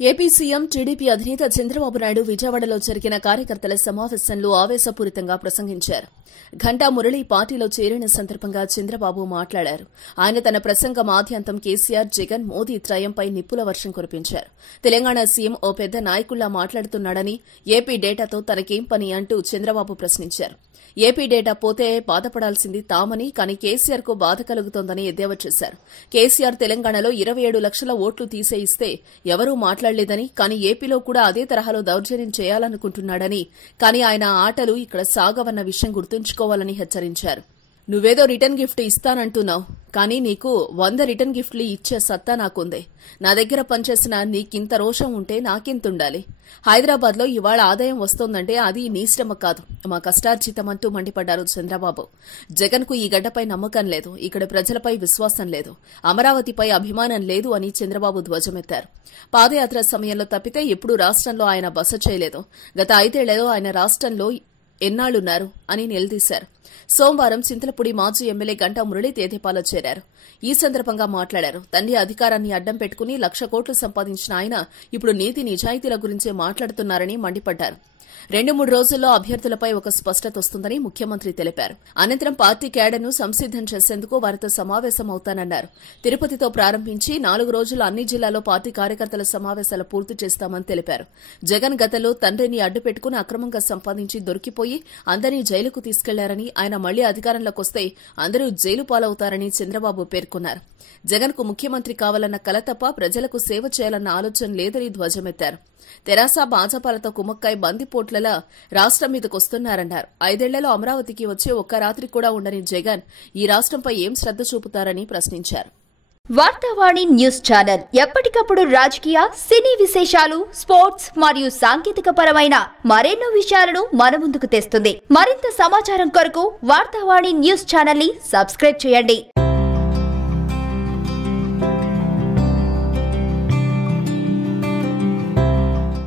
AP CM TDP అధినేత చంద్రబాబు నాయుడు విజయవాడలో జరిగిన కార్యకర్తల సమావేశంలో ఆవేశపూరితంగా ప్రసంగించారు. ఘంటా మురళి పార్టీలో చేరిన సందర్భంగా చంద్రబాబు మాట్లాడారు. ఆయన తన ప్రసంగ మాధ్యంతం కేసీఆర్, జగన్, మోదీ త్రయంపై నిప్పుల వర్షం కురిపించారు. తెలంగాణ సీఎం ఓ పెద్ద నాయకుల్లా మాట్లాడుతున్నాడని, ఏపీ డేటాతో తనకేం పని అంటూ చంద్రబాబు ప్రశ్నించారు. ఏపీ డేటా పోతే బాధపడాల్సింది తామని, కానీ కేసీఆర్ కు బాధ కలుగుతోందని ఎద్దేవా చేశారు. కేసీఆర్ తెలంగాణలో 27 లక్షల ఓట్లు తీసేయిస్తే ఎవరూ మాట్లాడలేదని, కానీ ఏపీలో కూడా అదే తరహాలో దౌర్జన్యం చేయాలనుకుంటున్నాడని, కానీ ఆయన ఆటలు ఇక్కడ సాగవన్న విషయం గుర్తుంచుకోవాలని హెచ్చరించారు. నువ్వేదో రిటర్న్ గిఫ్ట్ ఇస్తానంటున్నావు, కానీ నీకు 100 రిటర్న్ గిఫ్ట్లు ఇచ్చే సత్తా నాకుంది. నా దగ్గర పనిచేసిన నీకింత రోషం ఉంటే నాకెంతుండాలి? హైదరాబాద్లో ఇవాళ ఆదాయం వస్తోందంటే అది నీ శ్రమ కాదు, మా కష్టార్జితమంటూ మండిపడ్డారు చంద్రబాబు. జగన్కు ఈ గడ్డపై నమ్మకం లేదు, ఇక్కడ ప్రజలపై విశ్వాసం లేదు, అమరావతిపై అభిమానం లేదు అని చంద్రబాబు ధ్వజమెత్తారు. పాదయాత్ర సమయంలో తప్పితే ఎప్పుడూ రాష్ట్రంలో ఆయన బస చేయలేదు. గత 5 ఏళ్లలో ఆయన రాష్ట్రంలో ఎన్నాళ్లున్నారు అని నిలదీశారు. సోమవారం చింతలపూడి మాజీ ఎమ్మెల్యే గంటా మురళి తేదేపాలో చేరారు. ఈ సందర్భంగా మాట్లాడారు. తండ్రి అధికారాన్ని అడ్డం పెట్టుకుని 1,00,000 కోట్లు సంపాదించిన ఆయన ఇప్పుడు నీతి నిజాయితీల గురించే మాట్లాడుతున్నారని మండిపడ్డారు. 2-3 రోజుల్లో అభ్యర్థులపై ఒక స్పష్టత వస్తుందని ముఖ్యమంత్రి తెలిపారు. అనంతరం పార్టీ క్యాడర్ను సంసిద్దం చేసేందుకు వారితో సమావేశమవుతానన్నారు. తిరుపతితో ప్రారంభించి 4 రోజుల్లో అన్ని జిల్లాల్లో పార్టీ కార్యకర్తల సమావేశాలు పూర్తి చేస్తామని తెలిపారు. జగన్ గతంలో తండ్రిని అడ్డుపెట్టుకుని అక్రమంగా సంపాదించి దొరికిపోయి అందరినీ జైలుకు తీసుకెళ్లారని, ఆయన మళ్లీ అధికారంలోకి వస్తే అందరూ జైలు పాలవుతారని చంద్రబాబు పేర్కొన్నారు. జగన్కు ముఖ్యమంత్రి కావాలన్న కల తప్ప ప్రజలకు సేవ చేయాలన్న ఆలోచన లేదని ధ్వజమెత్తారు. తెరాస, భాజపాలతో కుమ్మక్కై బందిపోట్లలా రాష్ట్రం మీదకొస్తున్నారన్నారు. 5 ఏళ్లలో అమరావతికి వచ్చి ఒక్క రాత్రి కూడా ఉండని జగన్ ఈ రాష్ట్రంపై ఏం శ్రద్ధ చూపుతారని ప్రశ్నించారు. వార్తావాణి న్యూస్ ఛానల్ ఎప్పటికప్పుడు రాజకీయ, సినీ విశేషాలు, స్పోర్ట్స్ మరియు సాంకేతిక పరమైన మరెన్నో విషయాలను మన ముందుకు తెస్తుంది. మరింత సమాచారం కొరకు వార్తావాణి న్యూస్ ఛానల్ ని సబ్స్క్రైబ్ చేయండి.